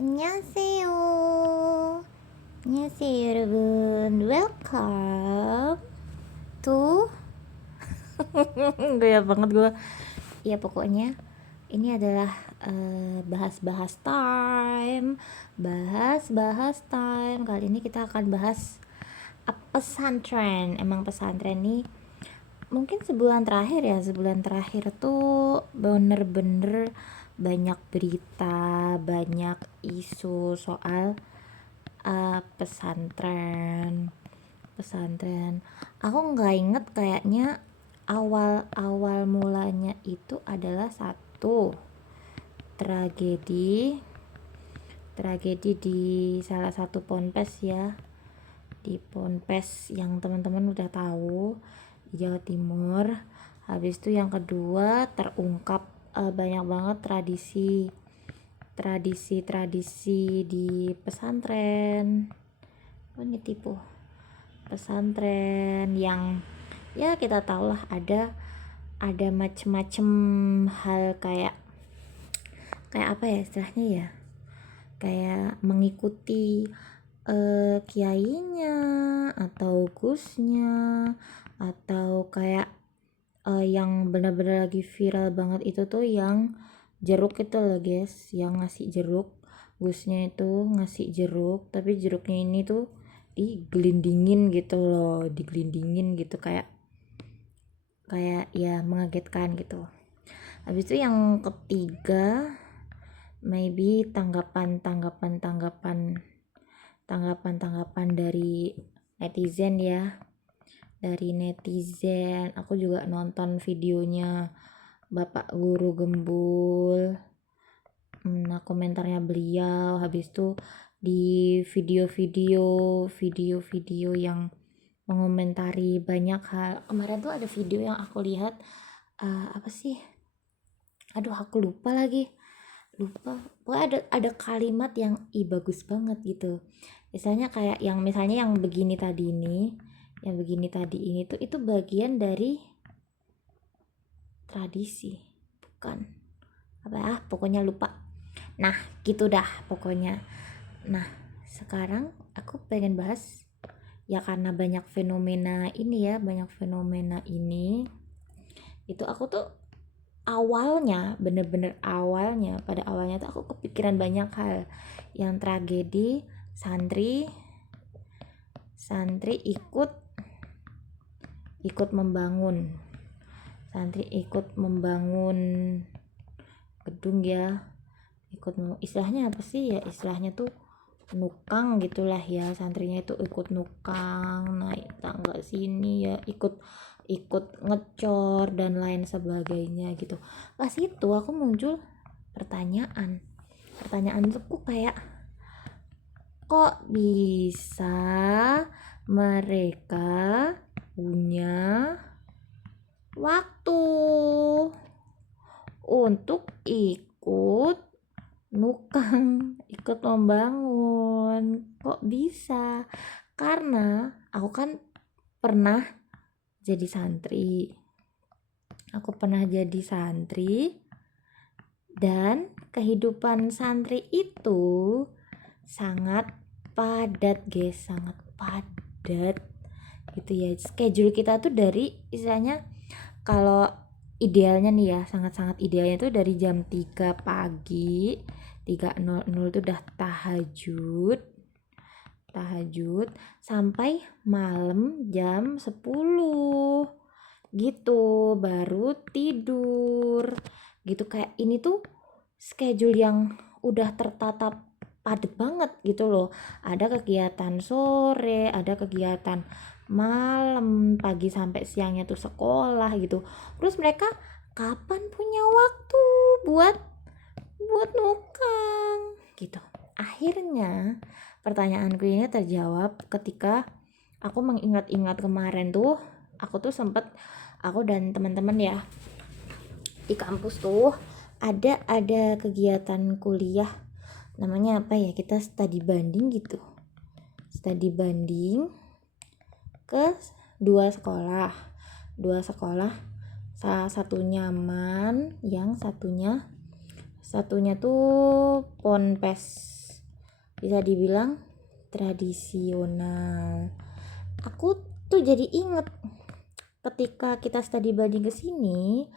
안녕하세요. 안녕하세요 여러분. Welcome to gaya banget gue. Ya pokoknya ini adalah bahas-bahas time. Bahas-bahas time. Kali ini kita akan bahas pesantren. Emang pesantren nih mungkin sebulan terakhir tuh bener-bener banyak berita, banyak isu soal pesantren. Aku nggak inget, kayaknya awal mulanya itu adalah satu tragedi di salah satu ponpes ya, di ponpes yang teman-teman udah tahu di Jawa Timur. Habis itu yang kedua terungkap banyak banget tradisi di pesantren. Ini tipu pesantren yang ya kita tahu lah, ada macem-macem hal, kayak apa ya istilahnya ya, kayak mengikuti kiainya atau gusnya, atau kayak yang benar-benar lagi viral banget itu tuh yang jeruk itu loh guys, yang ngasih jeruk, gusnya itu ngasih jeruk, tapi jeruknya ini tuh digelindingin gitu, kayak ya mengagetkan gitu. Habis itu yang ketiga maybe tanggapan dari netizen ya, aku juga nonton videonya Bapak Guru Gembul. Nah, komentarnya beliau, habis itu di video-video yang mengomentari banyak hal. Kemarin tuh ada video yang aku lihat, apa sih, aduh aku lupa pokoknya ada kalimat yang bagus banget gitu. Misalnya yang begini tadi ini tuh itu bagian dari tradisi, bukan apa ya, pokoknya lupa. Nah gitu dah pokoknya. Nah sekarang aku pengen bahas ya, karena banyak fenomena ini itu aku tuh pada awalnya tuh aku kepikiran banyak hal, yang tragedi santri ikut membangun gedung ya, istilahnya apa sih ya, istilahnya tuh nukang gitulah ya, santrinya itu ikut nukang, naik tangga sini ya, ikut ngecor dan lain sebagainya gitu. Pas itu aku muncul pertanyaan itu kayak, kok bisa mereka punya waktu untuk ikut nukang, ikut membangun, kok bisa? Karena aku kan pernah jadi santri dan kehidupan santri itu sangat padat gitu ya. Schedule kita tuh dari istilahnya, kalau idealnya nih ya, sangat-sangat idealnya tuh dari jam 3 pagi 3.00 tuh udah tahajud sampai malam jam 10 gitu baru tidur gitu. Kayak ini tuh schedule yang udah tertata padat banget gitu loh. Ada kegiatan sore, ada kegiatan malam, pagi sampai siangnya tuh sekolah gitu. Terus mereka kapan punya waktu buat nukang gitu. Akhirnya pertanyaanku ini terjawab ketika aku mengingat-ingat kemarin tuh, aku dan teman-teman ya di kampus tuh ada kegiatan kuliah, namanya apa ya, kita studi banding ke dua sekolah, salah satunya yang satunya tuh ponpes bisa dibilang tradisional. Aku tuh jadi inget ketika kita study banding ke sini,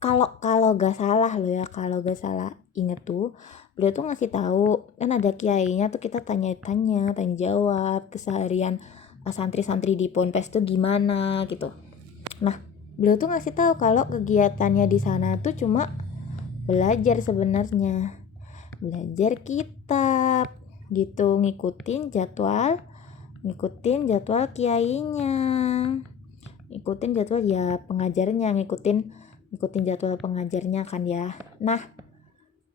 kalau gak salah loh ya, kalau gak salah inget tuh beliau tuh ngasih tahu kan ada kiainya tuh, kita tanya jawab keseharian santri-santri di Ponpes tuh gimana gitu. Nah, beliau tuh ngasih tahu kalau kegiatannya di sana tuh cuma belajar sebenarnya, belajar kitab gitu, ngikutin jadwal kiainya, ngikutin jadwal ya pengajarnya, ngikutin jadwal pengajarnya kan ya. Nah,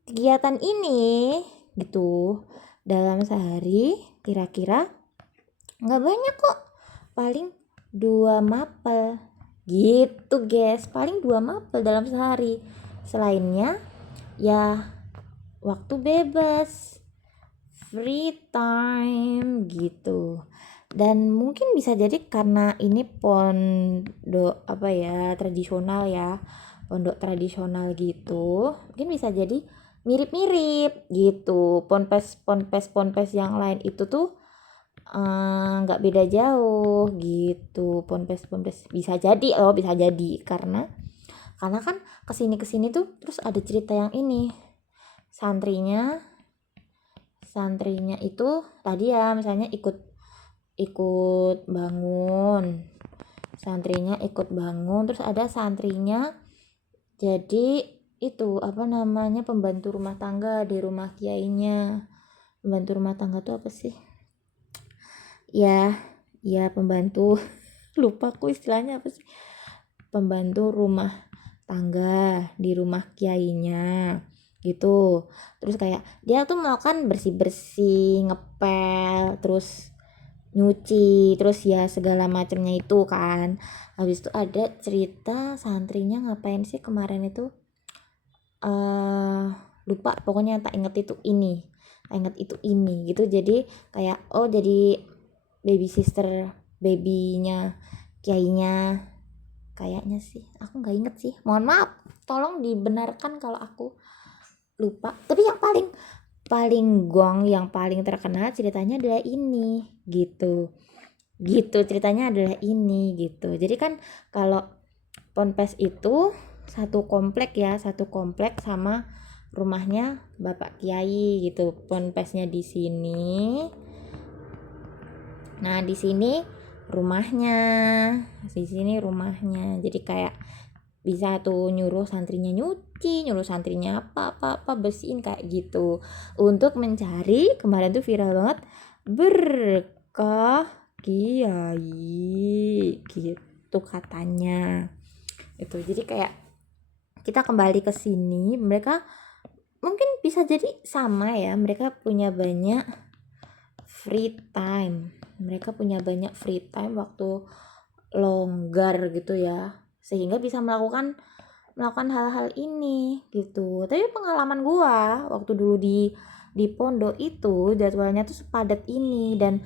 kegiatan ini gitu dalam sehari kira-kira nggak banyak kok, paling 2 mapel gitu guys, paling 2 mapel dalam sehari. Selainnya ya waktu bebas, free time gitu. Dan mungkin bisa jadi karena ini pondok tradisional ya, pondok tradisional gitu, mungkin bisa jadi mirip-mirip gitu. Ponpes yang lain itu tuh nggak beda jauh gitu. Ponpes bisa jadi karena kan kesini tuh terus ada cerita yang ini, santrinya itu tadi ya, misalnya ikut bangun, santrinya ikut bangun, terus ada santrinya jadi itu pembantu rumah tangga di rumah kiainya. Pembantu rumah tangga tuh apa sih ya pembantu lupa aku istilahnya apa sih, pembantu rumah tangga di rumah kiainya gitu. Terus kayak dia tuh melakukan bersih-bersih, ngepel, terus nyuci, terus ya segala macamnya itu kan. Habis itu ada cerita santrinya ngapain sih kemarin itu, lupa pokoknya, tak inget itu ini gitu. Jadi kayak jadi baby sister babynya kiainya kayaknya sih, aku nggak inget sih, mohon maaf, tolong dibenarkan kalau aku lupa. Tapi yang paling gong, yang paling terkenal ceritanya adalah ini gitu ceritanya adalah ini gitu. Jadi kan kalau Ponpes itu satu komplek sama rumahnya Bapak Kiai gitu, Ponpesnya di sini. Nah, di sini rumahnya. Jadi kayak bisa tuh nyuruh santrinya nyuci, nyuruh santrinya apa bersihin kayak gitu, untuk mencari, kemarin tuh viral banget, berkah kiai gitu katanya. Itu jadi kayak kita kembali ke sini, mereka mungkin bisa jadi sama ya, mereka punya banyak free time, waktu longgar gitu ya, sehingga bisa melakukan hal-hal ini gitu. Tapi pengalaman gua waktu dulu di pondok itu jadwalnya tuh sepadat ini, dan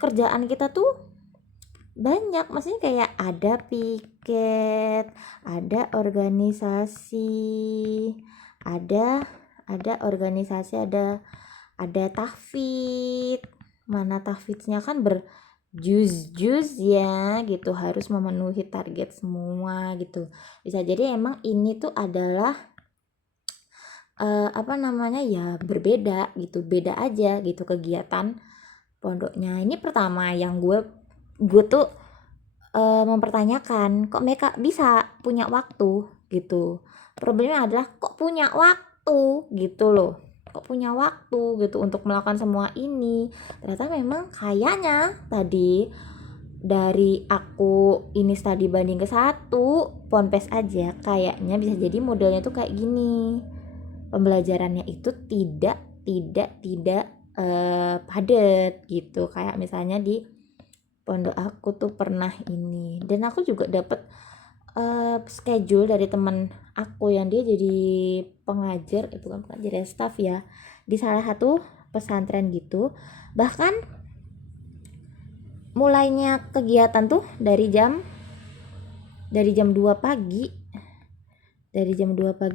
kerjaan kita tuh banyak, maksudnya kayak ada piket, ada organisasi, ada tahfidz. Mana tahfidznya kan berjuz-juz ya gitu, harus memenuhi target semua gitu. Bisa jadi emang ini tuh adalah berbeda gitu, beda aja gitu kegiatan pondoknya. Ini pertama yang gue tuh mempertanyakan, kok mereka bisa punya waktu gitu. Problemnya adalah kok punya waktu gitu loh, untuk melakukan semua ini. Ternyata memang kayaknya tadi dari aku ini studi banding ke 1 Ponpes aja, kayaknya bisa jadi modelnya tuh kayak gini, pembelajarannya itu tidak padat gitu. Kayak misalnya di pondok aku tuh pernah ini, dan aku juga dapet schedule dari teman aku yang dia jadi pengajar, bukan pengajar ya, staff ya, di salah satu pesantren gitu. Bahkan mulainya kegiatan tuh dari jam 2 pagi,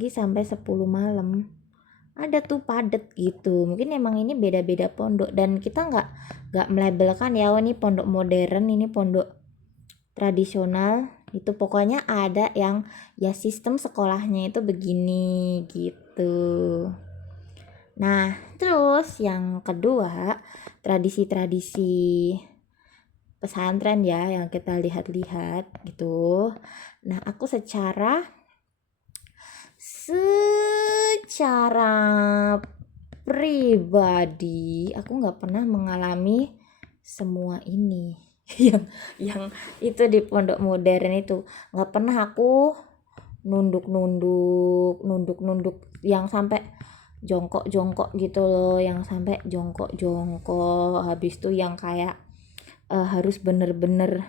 sampai 10 malam ada tuh padet gitu. Mungkin emang ini beda-beda pondok, dan kita nggak melabelkan ya, oh ini pondok modern, ini pondok tradisional. Itu pokoknya ada yang ya sistem sekolahnya itu begini gitu. Nah, terus yang kedua, tradisi-tradisi pesantren ya yang kita lihat-lihat gitu. Nah, aku secara pribadi aku nggak pernah mengalami semua ini yang itu di pondok modern itu. Nggak pernah aku nunduk yang sampai jongkok gitu loh, yang sampai jongkok habis itu yang kayak harus bener-bener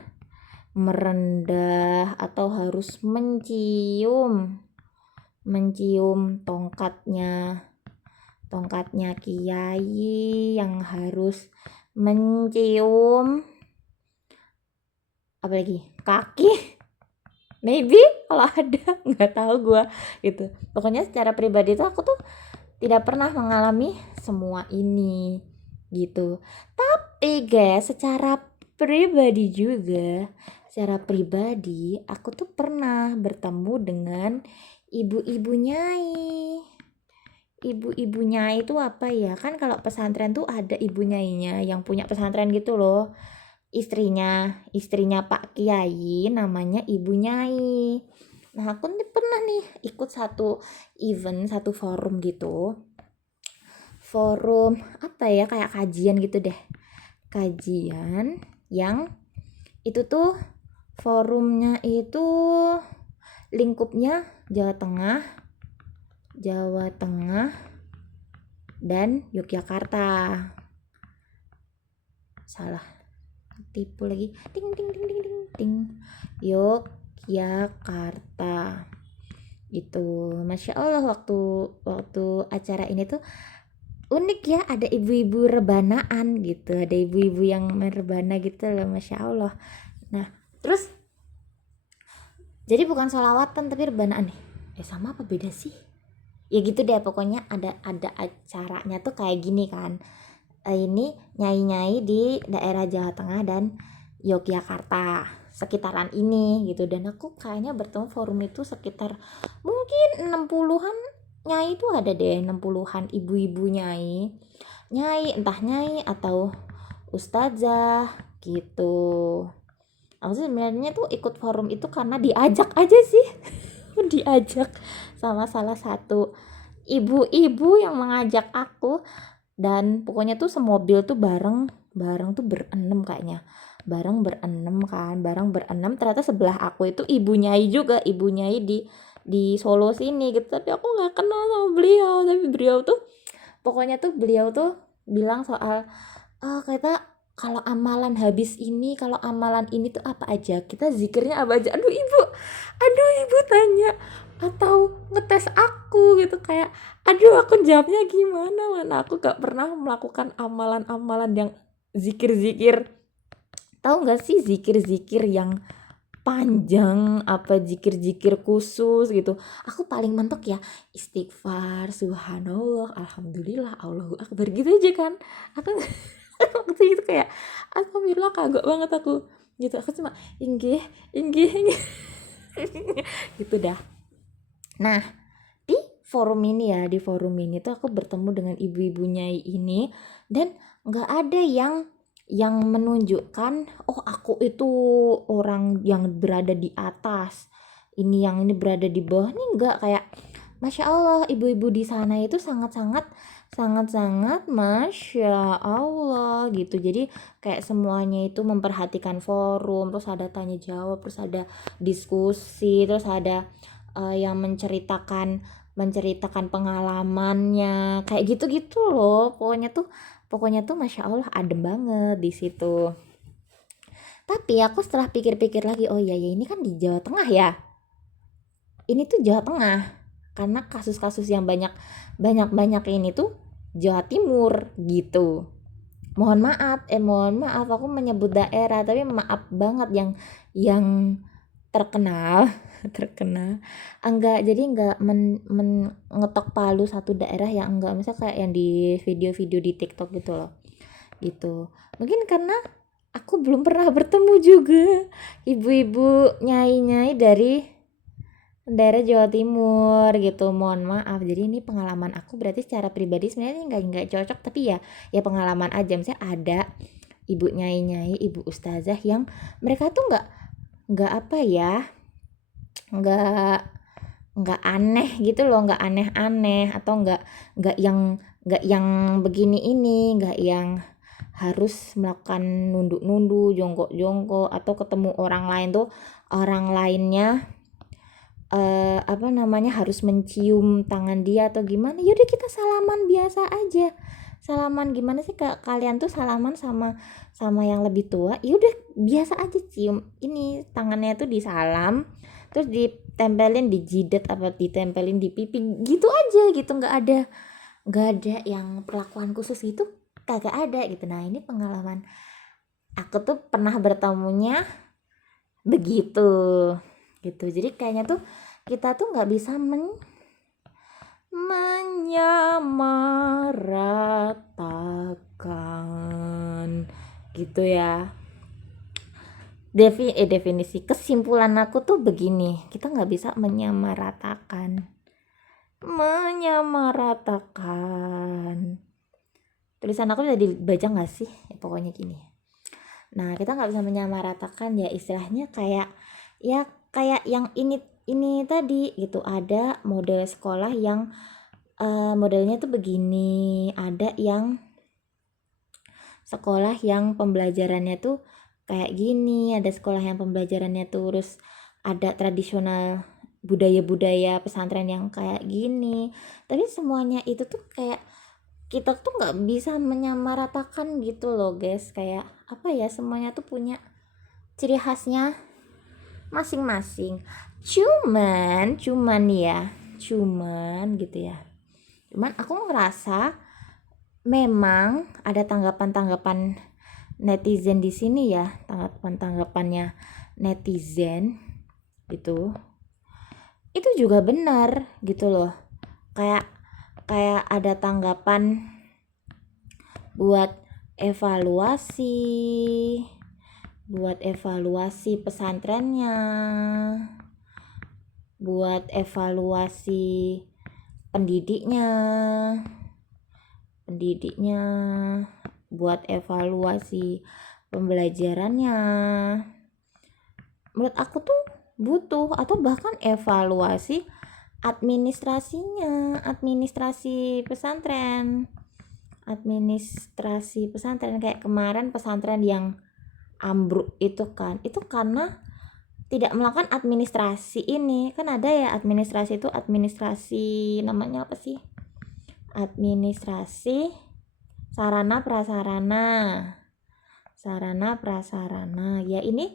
merendah atau harus mencium tongkatnya kiai, yang harus mencium apa lagi, kaki maybe kalau ada, nggak tahu gue gitu. Pokoknya secara pribadi tuh aku tuh tidak pernah mengalami semua ini gitu. Tapi guys, secara pribadi aku tuh pernah bertemu dengan ibu-ibu nyai. Ibu-ibu nyai itu apa ya, kan kalau pesantren tuh ada ibu nyainya yang punya pesantren gitu loh, istrinya Pak Kiai, namanya Ibu Nyai. Nah, aku nih pernah nih ikut satu event, satu forum gitu. Forum apa ya, kayak kajian gitu deh. Kajian yang itu tuh forumnya itu lingkupnya Jawa Tengah dan Yogyakarta. Salah, tipu lagi. Ting ting ting ting ting ting. Yogyakarta. Gitu. Masya Allah, waktu acara ini tuh unik ya, ada ibu-ibu rebanaan gitu, ada ibu-ibu yang merebana gitu loh, Masya Allah. Nah, terus jadi bukan sholawatan tapi rebanaan nih. Sama apa beda sih? Ya gitu deh, pokoknya ada acaranya tuh kayak gini kan. Ini nyai-nyai di daerah Jawa Tengah dan Yogyakarta sekitaran ini gitu. Dan aku kayaknya bertemu forum itu sekitar mungkin 60-an nyai itu ada deh, 60-an ibu-ibu nyai, entah nyai atau ustazah gitu. Aku sebenarnya tuh ikut forum itu karena diajak aja sih. Diajak sama salah satu ibu-ibu yang mengajak aku. Dan pokoknya tuh semobil tuh bareng tuh berenam kayaknya, bareng berenam. Ternyata sebelah aku itu ibu nyai juga, ibu nyai di Solo sini gitu, tapi aku nggak kenal sama beliau. Tapi beliau tuh pokoknya tuh beliau tuh bilang soal kita kalau amalan ini tuh apa aja, kita zikirnya apa aja. Aduh ibu tanya atau ngetes aku gitu, kayak aduh aku jawabnya gimana, mana aku gak pernah melakukan amalan-amalan yang zikir-zikir. Tahu gak sih zikir-zikir yang panjang, apa zikir-zikir khusus gitu. Aku paling mentok ya istighfar, subhanallah, alhamdulillah, Allahu akbar gitu aja kan. Aku waktu itu kayak alhamdulillah kagak banget aku gitu. Aku cuma inggih gitu dah. Nah, di forum ini tuh aku bertemu dengan ibu-ibu nyai ini, dan nggak ada yang menunjukkan oh aku itu orang yang berada di atas, yang ini berada di bawah. Nih enggak, kayak Masya Allah, ibu-ibu di sana itu sangat-sangat Masya Allah gitu. Jadi kayak semuanya itu memperhatikan forum, terus ada tanya jawab, terus ada diskusi, terus ada yang menceritakan pengalamannya kayak gitu loh. Pokoknya tuh Masya Allah adem banget di situ. Tapi aku setelah pikir-pikir lagi, oh iya ya ini kan di Jawa Tengah ya, ini tuh Jawa Tengah, karena kasus-kasus yang banyak ini tuh Jawa Timur gitu. Mohon maaf aku menyebut daerah, tapi maaf banget yang terkenal terkenal enggak, jadi enggak ngetok palu satu daerah, yang enggak misalnya kayak yang di video-video di TikTok gitu loh. Gitu. Mungkin karena aku belum pernah bertemu juga ibu-ibu nyai-nyai dari daerah Jawa Timur gitu. Mohon maaf. Jadi ini pengalaman aku, berarti secara pribadi sebenarnya nggak cocok, tapi ya pengalaman aja. Misalnya ada ibu nyai-nyai, ibu ustazah yang mereka tuh nggak apa ya, nggak nggak aneh gitu loh, nggak aneh-aneh, atau nggak yang begini ini, nggak yang harus melakukan nunduk-nunduk, jongkok-jongkok, atau ketemu orang lain tuh orang lainnya apa namanya harus mencium tangan dia atau gimana. Yaudah kita salaman biasa aja. Salaman gimana sih kalian tuh salaman sama yang lebih tua, yaudah biasa aja cium ini tangannya tuh disalam, terus ditempelin di jidat apa ditempelin di pipi gitu aja gitu, nggak ada yang perlakuan khusus gitu, kagak ada gitu. Nah ini pengalaman aku tuh pernah bertemunya begitu gitu. Jadi kayaknya tuh kita tuh nggak bisa menyamaratakan gitu ya. Definisi kesimpulan aku tuh begini, kita nggak bisa menyamaratakan. Tulisan aku bisa dibaca nggak sih? Ya, pokoknya gini. Nah kita nggak bisa menyamaratakan ya, istilahnya kayak yang ini tadi gitu. Ada model sekolah yang modelnya tuh begini, ada yang sekolah yang pembelajarannya tuh kayak gini, ada sekolah yang pembelajarannya terus ada tradisional budaya-budaya pesantren yang kayak gini. Tapi semuanya itu tuh kayak kita tuh nggak bisa menyamaratakan gitu loh guys. Kayak apa ya, semuanya tuh punya ciri khasnya masing-masing. Cuman gitu ya. Cuman aku ngerasa memang ada tanggapan-tanggapan netizen di sini ya, tanggapan-tanggapannya netizen gitu. Itu juga benar gitu loh. Kayak ada tanggapan buat evaluasi pesantrennya, buat evaluasi pendidiknya, buat evaluasi pembelajarannya. Menurut aku tuh butuh, atau bahkan evaluasi administrasi pesantren kayak kemarin pesantren yang ambruk itu karena tidak melakukan administrasi ini. Kan ada ya administrasi itu, administrasi namanya apa sih, administrasi sarana prasarana ya. Ini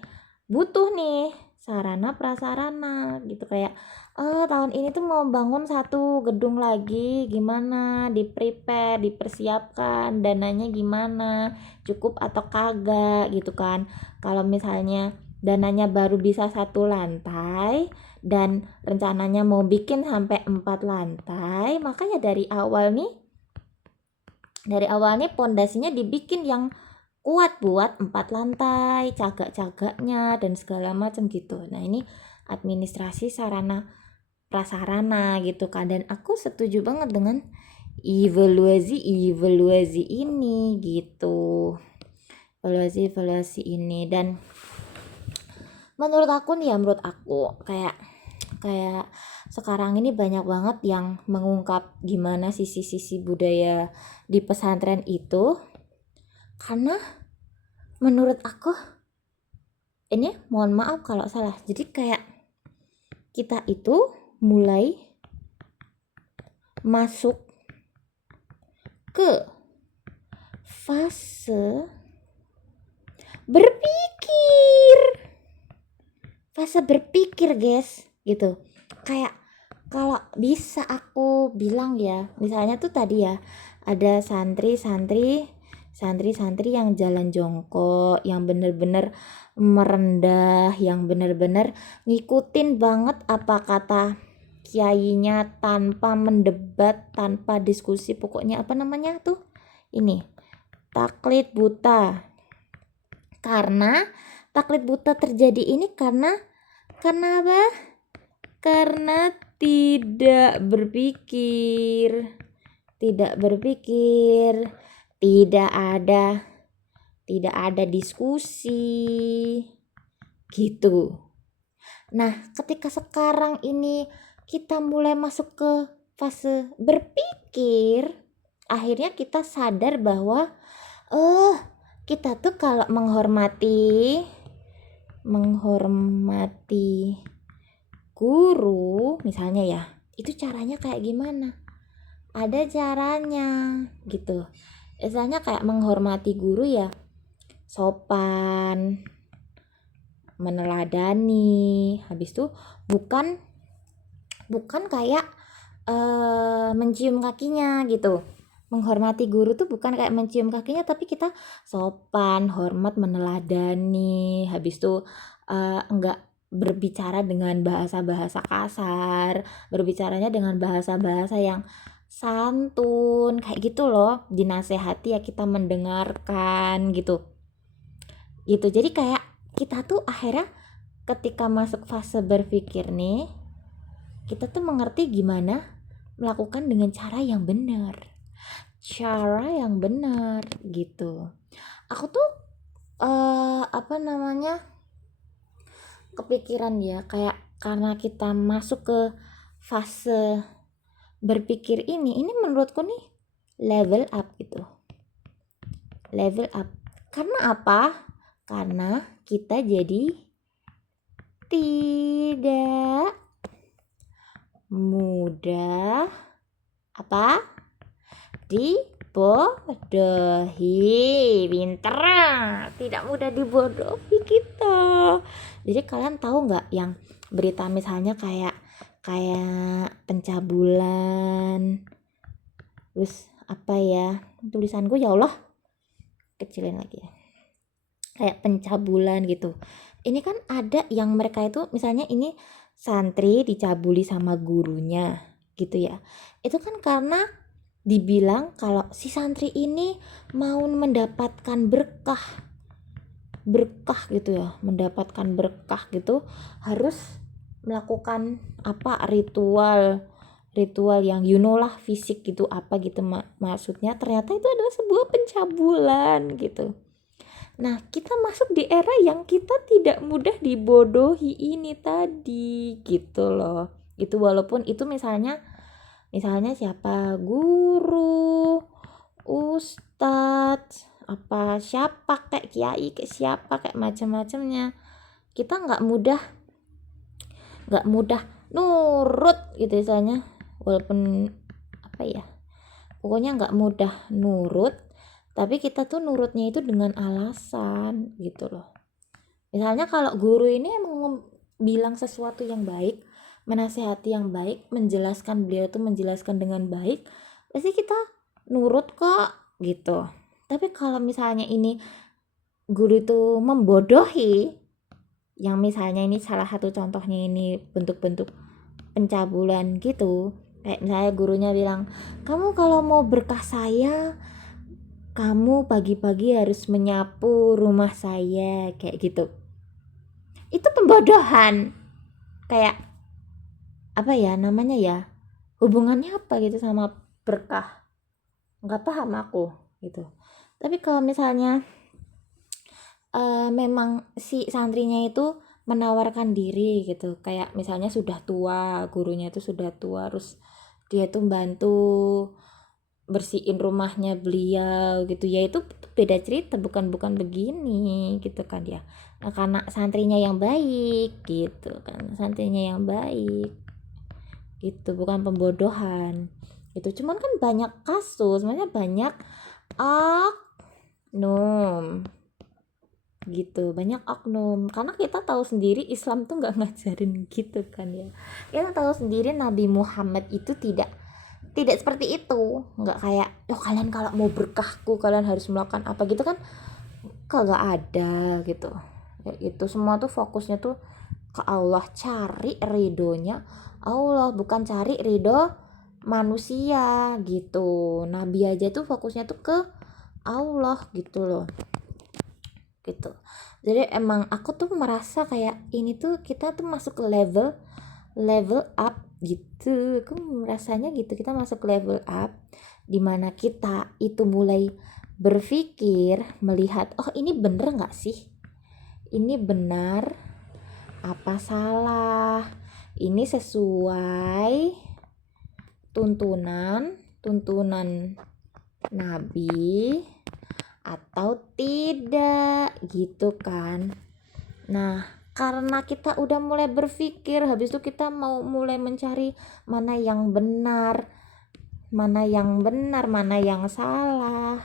butuh nih sarana prasarana gitu, kayak tahun ini tuh mau bangun satu gedung lagi, gimana dipersiapkan, dananya gimana, cukup atau kagak gitu kan. Kalau misalnya dananya baru bisa 1 lantai dan rencananya mau bikin sampai 4 lantai, makanya dari awal nih pondasinya dibikin yang kuat buat 4 lantai, cagak-cagaknya dan segala macam gitu. Nah ini administrasi sarana prasarana gitu kan. Dan aku setuju banget dengan evaluasi ini gitu, evaluasi ini. Dan menurut aku kayak sekarang ini banyak banget yang mengungkap gimana sisi-sisi budaya di pesantren itu. Karena menurut aku ini, mohon maaf kalau salah, jadi kayak kita itu mulai masuk ke fase berpikir guys gitu. Kayak kalau bisa aku bilang ya, misalnya tuh tadi ya ada santri santri-santri yang jalan jongkok, yang bener-bener merendah, yang bener-bener ngikutin banget apa kata kiainya tanpa mendebat, tanpa diskusi, pokoknya apa namanya tuh, ini taklid buta. Karena taklid buta terjadi ini karena apa? Karena tidak berpikir, tidak ada diskusi gitu. Nah, ketika sekarang ini kita mulai masuk ke fase berpikir, akhirnya kita sadar bahwa kita tuh kalau menghormati guru misalnya ya, itu caranya kayak gimana? Ada caranya gitu. Misalnya kayak menghormati guru ya sopan, meneladani, habis itu bukan kayak mencium kakinya gitu. Menghormati guru tuh bukan kayak mencium kakinya, tapi kita sopan, hormat, meneladani, habis itu enggak berbicara dengan bahasa-bahasa kasar, berbicaranya dengan bahasa-bahasa yang santun, kayak gitu loh. Dinasehati ya kita mendengarkan gitu. Jadi kayak kita tuh akhirnya ketika masuk fase berpikir nih, kita tuh mengerti gimana melakukan dengan cara yang benar gitu. Aku tuh kepikiran ya, kayak karena kita masuk ke fase berpikir ini menurutku nih level up gitu. Karena apa? Karena kita jadi tidak mudah dibodohi. Pinter, tidak mudah dibodohi kita. Jadi kalian tahu nggak yang berita misalnya kayak pencabulan, terus apa ya, tulisanku ya Allah kecilin lagi ya, kayak pencabulan gitu. Ini kan ada yang mereka itu misalnya ini santri dicabuli sama gurunya gitu ya. Itu kan karena dibilang kalau si santri ini mau mendapatkan berkah gitu ya, mendapatkan berkah gitu harus melakukan apa ritual yang lah fisik gitu apa gitu maksudnya, ternyata itu adalah sebuah pencabulan gitu. Nah, kita masuk di era yang kita tidak mudah dibodohi ini tadi gitu loh. Itu walaupun itu misalnya siapa, guru, ustadz, apa siapa, kayak kiai, kayak siapa, kayak macam-macamnya. Kita nggak mudah nurut gitu misalnya, walaupun apa ya, pokoknya nggak mudah nurut, tapi kita tuh nurutnya itu dengan alasan gitu loh. Misalnya kalau guru ini emang bilang sesuatu yang baik, menasehati yang baik, beliau tuh menjelaskan dengan baik, pasti kita nurut kok gitu. Tapi kalau misalnya ini guru itu membodohi, yang misalnya ini salah satu contohnya ini bentuk-bentuk pencabulan gitu, kayak misalnya gurunya bilang, kamu kalau mau berkah saya, kamu pagi-pagi harus menyapu rumah saya, kayak gitu. Itu pembodohan. Kayak apa ya namanya ya, hubungannya apa gitu sama berkah, nggak paham aku gitu. Tapi kalau misalnya memang si santrinya itu menawarkan diri gitu, kayak misalnya sudah tua, gurunya itu sudah tua, terus dia tuh bantu bersihin rumahnya beliau gitu ya, itu beda cerita, bukan begini gitu kan ya. Nah, karena santrinya yang baik gitu kan, santrinya yang baik gitu, bukan pembodohan gitu. Cuman kan banyak kasus, maksudnya banyak oknum gitu, banyak oknum, karena kita tahu sendiri Islam tuh nggak ngajarin gitu kan ya. Kita tahu sendiri Nabi Muhammad itu tidak tidak seperti itu, nggak kayak oh kalian kalau mau berkahku kalian harus melakukan apa gitu kan, kagak ada gitu. Ya, itu semua tuh fokusnya tuh ke Allah, cari ridhonya Allah, bukan cari ridho manusia gitu. Nabi aja tuh fokusnya tuh ke Allah gitu loh, gitu. Jadi emang aku tuh merasa kayak ini tuh kita tuh masuk ke level level up gitu. Aku merasanya gitu, kita masuk ke level up dimana kita itu mulai berpikir, melihat oh ini bener nggak sih, ini benar apa salah, ini sesuai tuntunan tuntunan Nabi atau tidak gitu kan. Nah, karena kita udah mulai berpikir, habis itu kita mau mulai mencari mana yang benar, mana yang salah.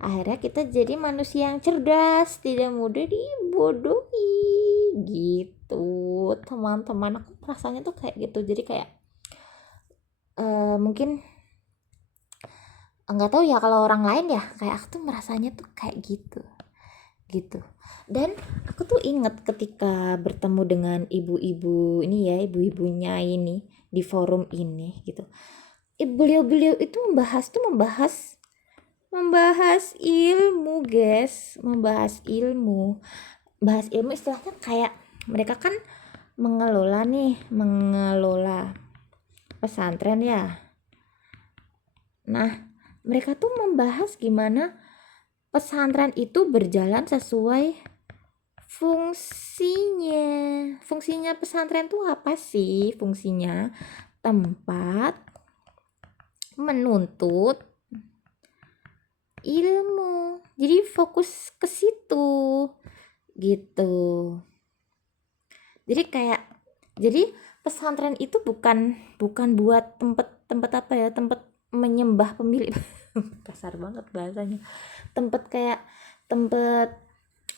Akhirnya kita jadi manusia yang cerdas, tidak mudah dibodohi gitu. Teman-teman aku rasanya tuh kayak gitu. Jadi kayak mungkin nggak tahu ya kalau orang lain ya, kayak aku tuh merasanya tuh kayak gitu. Dan aku tuh inget ketika bertemu dengan ibu-ibu ini ya, ibu-ibunya ini di forum ini gitu. Beliau-beliau itu membahas ilmu, guys, membahas ilmu. Bahas ilmu istilahnya kayak mereka kan mengelola pesantren ya. Nah, mereka tuh membahas gimana pesantren itu berjalan sesuai fungsinya pesantren tuh apa sih? Fungsinya tempat menuntut ilmu, jadi fokus ke situ gitu. Jadi pesantren itu bukan buat tempat apa ya, tempat menyembah pemilik kasar banget bahasanya, tempat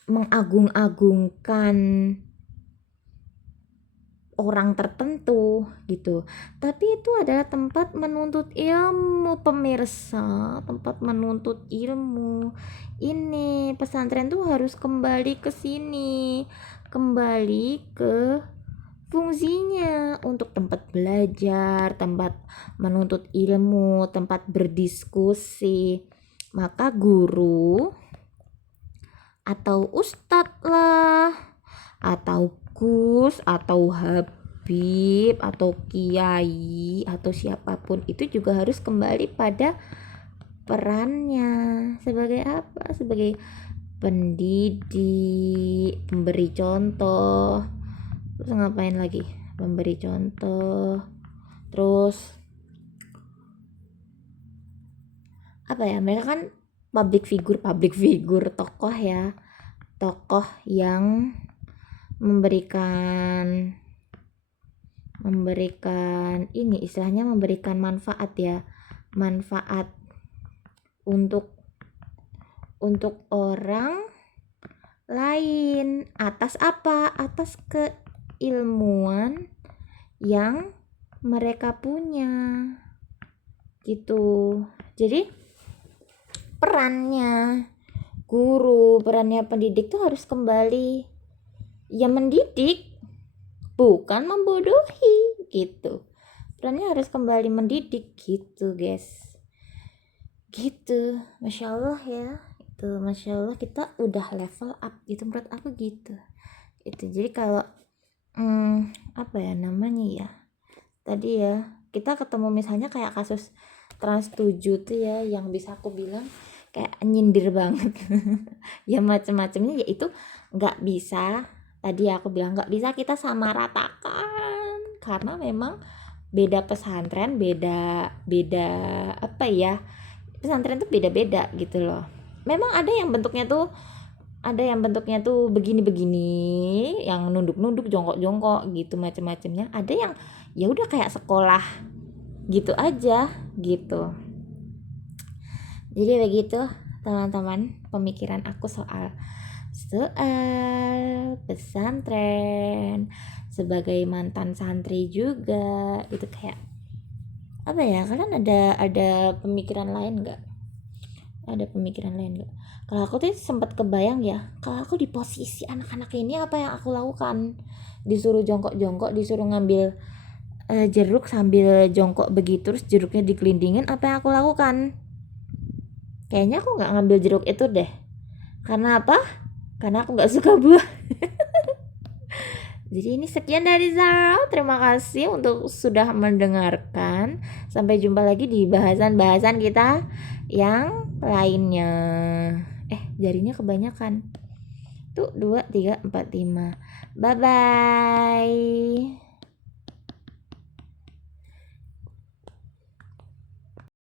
mengagung-agungkan orang tertentu gitu, tapi itu adalah tempat menuntut ilmu, pemirsa, tempat menuntut ilmu. Ini pesantren tuh harus kembali ke sini, kembali ke fungsinya untuk tempat belajar, tempat menuntut ilmu, tempat berdiskusi. Maka guru atau ustadz lah, atau gus, atau habib, atau kiai, atau siapapun itu juga harus kembali pada perannya sebagai apa? Sebagai pendidik, pemberi contoh. Terus ngapain lagi? Memberi contoh. Terus apa ya? Mereka kan public figure, tokoh ya. Tokoh yang memberikan ini istilahnya memberikan manfaat ya. Manfaat untuk orang lain atas apa? Atas keilmuan yang mereka punya gitu. Jadi perannya guru, perannya pendidik tuh harus kembali ya mendidik, bukan membodohi gitu. Perannya harus kembali mendidik gitu, guys. Gitu. Masya Allah ya. Itu Masya Allah kita udah level up gitu menurut aku gitu. Itu jadi kalau apa ya namanya ya, tadi ya kita ketemu misalnya kayak kasus trans 7 tuh ya, yang bisa aku bilang kayak nyindir banget ya macem-macemnya, yaitu nggak bisa, tadi aku bilang nggak bisa kita samaratakan karena memang beda pesantren, beda apa ya, pesantren tuh beda-beda gitu loh. Memang ada yang bentuknya tuh begini-begini, yang nunduk-nunduk, jongkok-jongkok gitu macam-macamnya. Ada yang ya udah kayak sekolah gitu aja gitu. Jadi begitu teman-teman pemikiran aku soal pesantren. Sebagai mantan santri juga itu kayak Apa ya, kalian ada pemikiran lain nggak? Ada pemikiran lain nggak? Kalau aku tuh sempat kebayang ya, kalau aku di posisi anak-anak ini apa yang aku lakukan? Disuruh jongkok-jongkok, disuruh ngambil jeruk sambil jongkok begitu, terus jeruknya digelindingin, apa yang aku lakukan? Kayaknya aku nggak ngambil jeruk itu deh. Karena apa? Karena aku nggak suka buah. Jadi ini sekian dari Zara. Terima kasih untuk sudah mendengarkan. Sampai jumpa lagi di bahasan-bahasan kita yang lainnya. Jarinya kebanyakan. Tuh 2, 3, 4, 5. Bye bye.